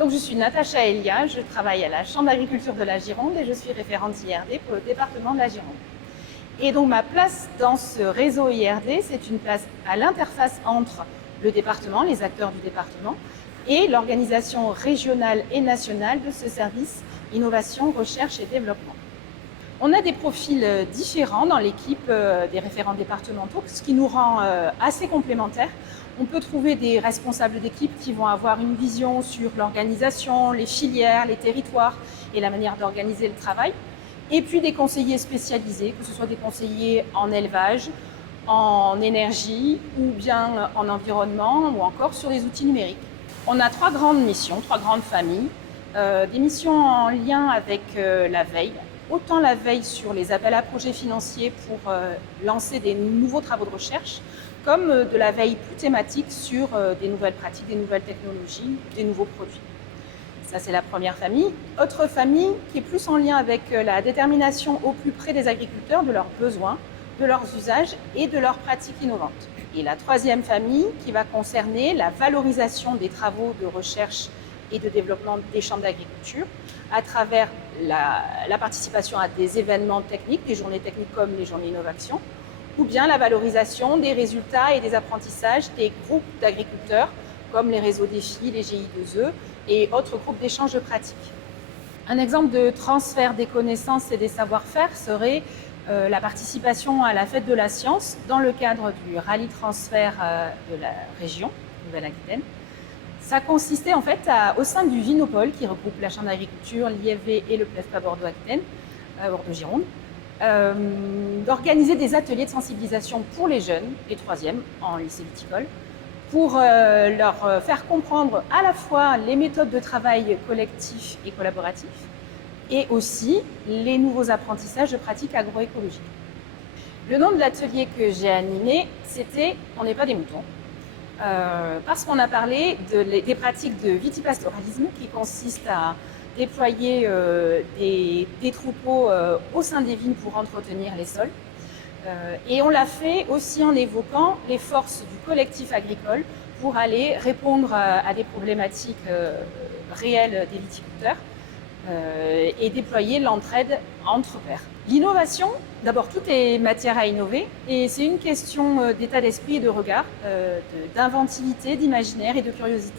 Donc je suis Natacha Elia, je travaille à la Chambre d'agriculture de la Gironde et je suis référente IRD pour le département de la Gironde. Et donc ma place dans ce réseau IRD, c'est une place à l'interface entre le département, les acteurs du département, et l'organisation régionale et nationale de ce service innovation, recherche et développement. On a des profils différents dans l'équipe des référents départementaux, ce qui nous rend assez complémentaires. On peut trouver des responsables d'équipe qui vont avoir une vision sur l'organisation, les filières, les territoires et la manière d'organiser le travail. Et puis des conseillers spécialisés, que ce soit des conseillers en élevage, en énergie ou bien en environnement ou encore sur les outils numériques. On a 3 grandes missions, 3 grandes familles. Des missions en lien avec la veille, autant la veille sur les appels à projets financiers pour lancer des nouveaux travaux de recherche, comme de la veille plus thématique sur des nouvelles pratiques, des nouvelles technologies, des nouveaux produits. Ça, c'est la première famille. Autre famille qui est plus en lien avec la détermination au plus près des agriculteurs, de leurs besoins, de leurs usages et de leurs pratiques innovantes. Et la troisième famille qui va concerner la valorisation des travaux de recherche et de développement des chambres d'agriculture à travers la participation à des événements techniques, des journées techniques comme les journées innovation, ou bien la valorisation des résultats et des apprentissages des groupes d'agriculteurs comme les réseaux défis, les GI2E et autres groupes d'échange de pratiques. Un exemple de transfert des connaissances et des savoir-faire serait la participation à la fête de la science dans le cadre du rallye transfert de la région Nouvelle-Aquitaine. Ça consistait en fait au sein du Vinopole qui regroupe la Chambre d'agriculture, l'IFV et le PLEFPA Bordeaux-Aquitaine, Bordeaux-Gironde, d'organiser des ateliers de sensibilisation pour les jeunes, les troisièmes en lycée viticole, pour leur faire comprendre à la fois les méthodes de travail collectif et collaboratif et aussi les nouveaux apprentissages de pratiques agroécologiques. Le nom de l'atelier que j'ai animé, c'était « On n'est pas des moutons ». Parce qu'on a parlé des pratiques de vitipastoralisme qui consistent à déployer des troupeaux au sein des vignes pour entretenir les sols. Et on l'a fait aussi en évoquant les forces du collectif agricole pour aller répondre à des problématiques réelles des viticulteurs et déployer l'entraide entre pairs. L'innovation, d'abord tout est matière à innover et c'est une question d'état d'esprit et de regard, d'inventivité, d'imaginaire et de curiosité.